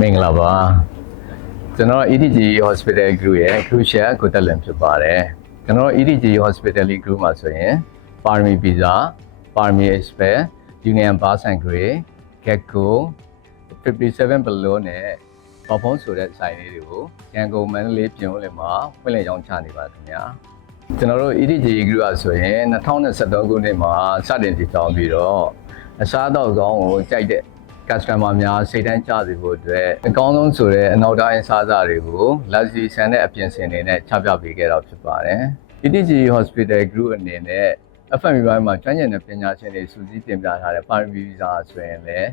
မင်္ဂလာပါကျွန်တော် EDG Hospital Group ရဲ့ Crucial ကိုတက်လင်ဖြစ်ပါတယ်ကျွန်တော် EDG Hospital Group မှာဆိုရင် Parmi Pizza, Parmi Express, Union Bar and Grey, Gecko, 57 Below နဲ့ Perform ဆိုတဲ့ဆိုင်လေးတွေကိုရန်ကုန်မန္တလေးပြင်ဦးလွင်မှာဖွင့်လှစ်ရောင်းချနေပါခင်ဗျာကျွန်တော်တို့ EDG Group ကဆိုရင်2023ခုနှစ်မှာစတင်တည်ထောင်ပြီးတော့အစားအသောက်ကောင်းကိုကြိုက်တဲ့customer များစိတ်တိုင်းကြစေဖို့အတွက်အကောင်းဆုံးဆိုတဲ့အနောက်တိုင်းစားစားတွေကို luxury ဆန်တဲ့အပြင်ဆင်တွေနဲ့ချပြပေးခဲ့တာဖြစ်ပါတယ်။ EDG Hospital Group အနေနဲ့ FMB ဘိုင်းမှာကျွမ်းကျင်တဲ့ပညာရှင်တွေစုစည်းတင်ပြထားတဲ့ Parmi Pizza ဆိုရင်လည်း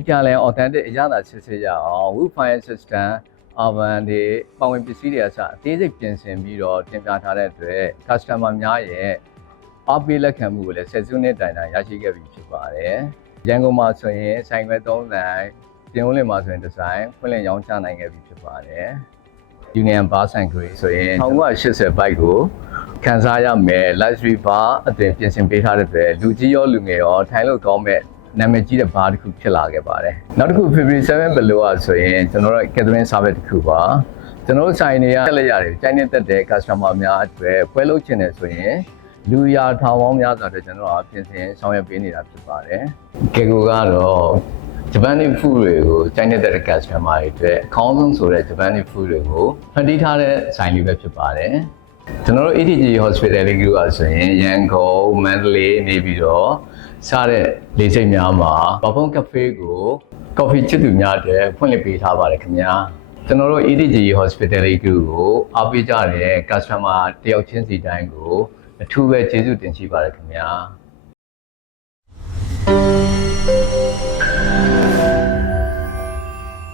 Italian authentic အရသာစစ်စစ်ရအောင် wood fire system oven တွေပတ်ဝန်းပစ္စည်းတွေအစအသေးစိတ်ပြင်ဆင်ပြီးတော့တင်ပြထားတဲ့အတွက် customer များရဲ့အားပေးလက်ခံမှုကိုလည်းဆက်စုနှစ်တိုင်တိုင်ရရှိခဲ့ပြီဖြစ်ပါတယ်။ရန်ကုန်မှာဆိုရင်ဆိုင်ခွဲ3ဆိုင်ပြင်ဦးလွင်မှာဆိုရင်တစ်ဆိုင်ဖွင့်လှစ်ရောင်းချနိုင်ခဲ့ပြီဖြစ်ပါတယ်။ Union Bar and Grey ဆိုရင်1980 bike ကိုခန်းစားရမယ် luxury bar အသွင်ပြင်ဆင်ပေးထားတဲ့အတွက်လူကြီးရောလူငယ်ရောထိုင်လို့ကောင်းမဲ့နာမည်ကြီးတဲ့ bar တစ်ခုဖြစ်လာခဲ့ပါတယ်။နောက်တစ်ခု 57 below ဆိုရင်ကျွန်တော်တို့ catering service တစ်ခုပါ။ကျွန်တော်တို့ဆိုင်တွေကတက်လက်ရတယ်ကြိုင်းနေတက်တဲ့ customer များအတွက်ပွဲလုပ်ချင်တယ်ဆိုရင်လူရာထောင်ပေါင်းများစွာတဲ့ကျွန်တော်တို့ပြင်ဆင်ဆောင်ရွက်ပေးနေတာဖြစ်ပါတယ်။ Gecko ကတော့ Japanese food တွေကိုကြိုင်းနေတဲ့ customer တွေအတွက်အကောင်းဆုံးဆိုတဲ့ Japanese food တွေကိုဖန်တီးထားတဲ့ဆိုင်လေးပဲဖြစ်ပါတယ်။ကျွန်တော်တို့ EDG Hospital Group ကဆိုရင်ရန်ကုန်မန္တလေးနေပြီးတော့စားတဲ့လေဆိပ်များမှာ Perform Cafe ကို coffee ချစ်သူများအတွက်ဖွင့်လှစ်ပေးထားပါတယ်ခင်ဗျာ။ကျွန်တော်တို့ EDG Hospital Group ကိုအားပေးကြတဲ့ customer တယောက်ချင်းစီတိုင်းကိုအထူးပဲကျေးဇူးတင်ရှိပါတယ်ခင်ဗျာ။